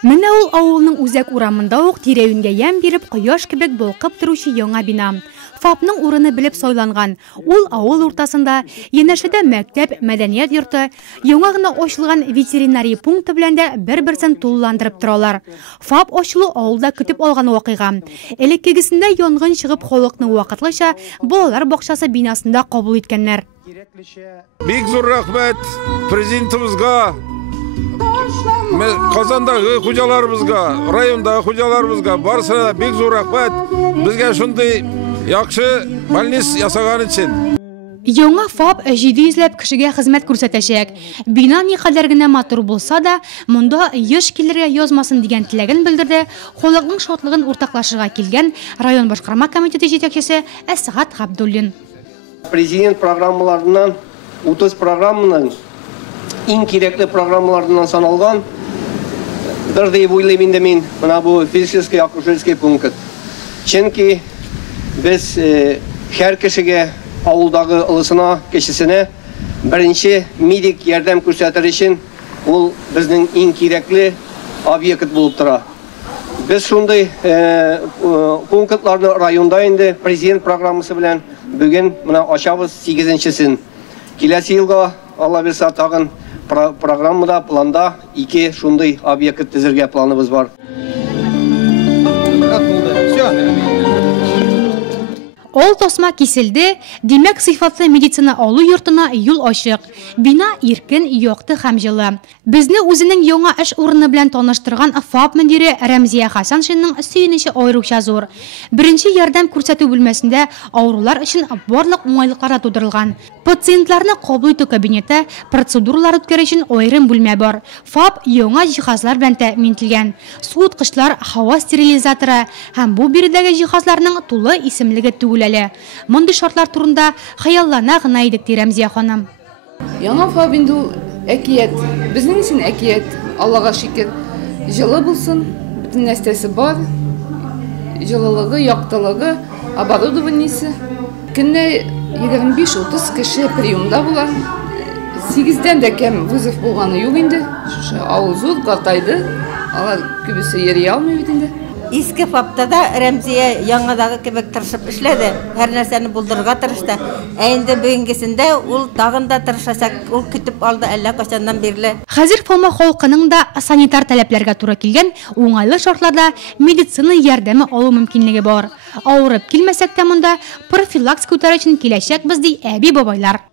Менә ул авылның үзәк урамында ук тирәюнгә ям биреп, кояш кебек балкып торучы яңа бина. ФАПның урыны белеп сайланган. Ул авыл уртасында, янәшәдә мәктәп, мәдәният йорты, яңа гына ачылган ветеринария пункты белән дә бер-берсен тулыландырып торалар. ФАП ачылу авылда көтеп алган вакыйга. Элеккегесендә янгын чыгып, халыкны вакытлыча балалар бакчасы бинасында кабул иткәннәр. Бик зур рәхмәт президентыбызга, Казандагы хуҗаларыбызга, райондагы хуҗаларыбызга барысына бик зур рәхмәт. Безгә шундый яхшы больниц ясаган өчен. Яңа ФАП 700 кешегә хезмәт күрсәтәчәк. Бина никадәр генә матур булса да, монда еш килергә язмасын дигән теләген белдерде халыкның шатлыгын уртаклашырга килгән район башкарма комитеты җитәкчесе Әсгать Габдуллин. Президент программаларыннан 30 программаның иң кирәкле программаларыннан саналган бер дип уйлыйм инде мин менә бу фельдшерский акушерский пункт. Чөнки без һәр кешегә авылдагы улысына, кешесенә беренче медик ярдәм күрсәтер өчен ул безнең иң кирәкле объект булып тора. Без шундый пунктларны районда инде президент программасы белән бүген менә ачабыз 8-нчесен. Киләсе елга Алла бирсә тагын программада, планда 2 шундый объект төзергә планыбыз бар. Ол тосма киселде, димәк сыйфатлы медицина алу йортына юл ачык. Бина иркен, якты һәм җылы. Безне үзенең яңа эш урыны белән таныштырган ФАП мөдире Рәмзия Хасаншинның сөенече аеруча зур. Беренче ярдәм күрсәтү бүлмәсендә авырулар өчен барлык уңайлыклар тудырылган. Пациентларны кабул итү кабинеты, процедуралар үткәрү өчен аерым бүлмә бар. ФАП яңа җиһазлар белән тәэмин ителгән. Суыткычлар, һава стерилизаторы һәм бу биредәге җиһазларның тулы исемлеге түгел. Мондый шартлар турында хыяллана гына идек ди Рәмзия ханым. Яңа ФАП инде ул әкият. Безнең өчен әкият. Аллага шөкер. Җылы булсын, бөтен нәрсәсе бар. Җылылыгы, яктылыгы, оборудованиесе. Көнне 25-30 кеше приемда була. 8дән дә кем вызов булганы юк инде. Авыл зур, картайды. Алар күбесе йөри алмый бит инде. Иске ФАПта да Рәмзия яңадагы кебек тырышып эшләде. Һәр нәрсәне булдырырга тырышты. Инде бүгенгесендә ул тагын да тырышачак. Ул көтеп алды әллә качаннан бирле. Хәзер Фома халкының да санитар таләпләргә туры килгән уңайлы шартларда медицина ярдәме алу мөмкинлеге бар. Авырып килмәсәк тә монда профилактика үтәр өчен киләчәкбез ди әби бабайлар.